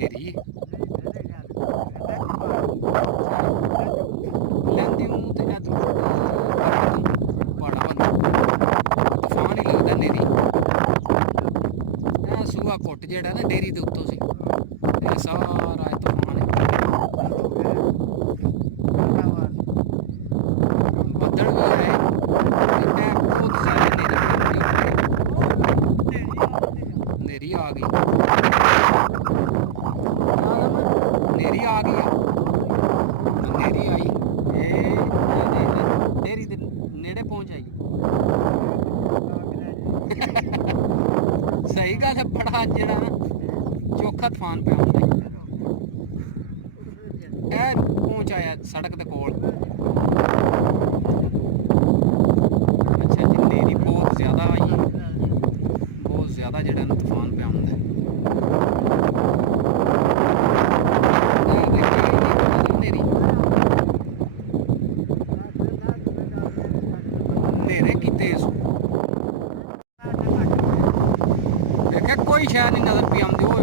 ਨੇਰੀ ਲੈਂਦੀ ਮੂੰਹ ਤੇ ਅੱਜ ਪਹਾੜਾਂ ਵੱਲ ਤੂਫਾਨ ਹੀ ਲੱਗਦਾ ਨੇਰੀ। ਇਹ ਸੂਆ ਘੁੱਟ ਜਿਹੜਾ ਨਾ ਡੇਰੀ ਦੇ ਉੱਤੋਂ ਸੀ, ਇਹ ਸਾਰਾ ਇਹ ਤੂਫਾਨ ਹੈ। ਬੱਦਲ ਵੀ ਹੈ, ਇਹ ਬਹੁਤ ਜ਼ਿਆਦਾ ਨੇਰੀ ਆ ਗਈ, ਨੇਰੀ ਆ ਗਈ, ਨੇਰੀ ਆਈ, ਇਹ ਡੇਰੀ ਦੇ ਨੇੜੇ ਪਹੁੰਚ ਆਈ। ਸਹੀ ਗੱਲ ਹੈ, ਬੜਾ ਜਿਹੜਾ ਨਾ ਚੋਖਾ ਤੂਫਾਨ ਪਿਆ ਹੁੰਦਾ। ਇਹ ਪਹੁੰਚ ਆਇਆ ਸੜਕ ਦੇ ਕੋਲ। ਅੱਛਾ ਜੀ, ਨੇਰੀ ਬਹੁਤ ਜ਼ਿਆਦਾ ਆਈ, ਬਹੁਤ ਜ਼ਿਆਦਾ ਜਿਹੜਾ ਨਾ ਤੂਫਾਨ ਪਿਆ ਹੁੰਦਾ। ਨੇਰੇ ਕੀਤੇ ਦੇਖਿਆ ਕੋਈ ਸ਼ਾਇਦ ਨਹੀਂ ਨਜ਼ਰ ਪਈ ਆਉਂਦੀ। ਹੋਏ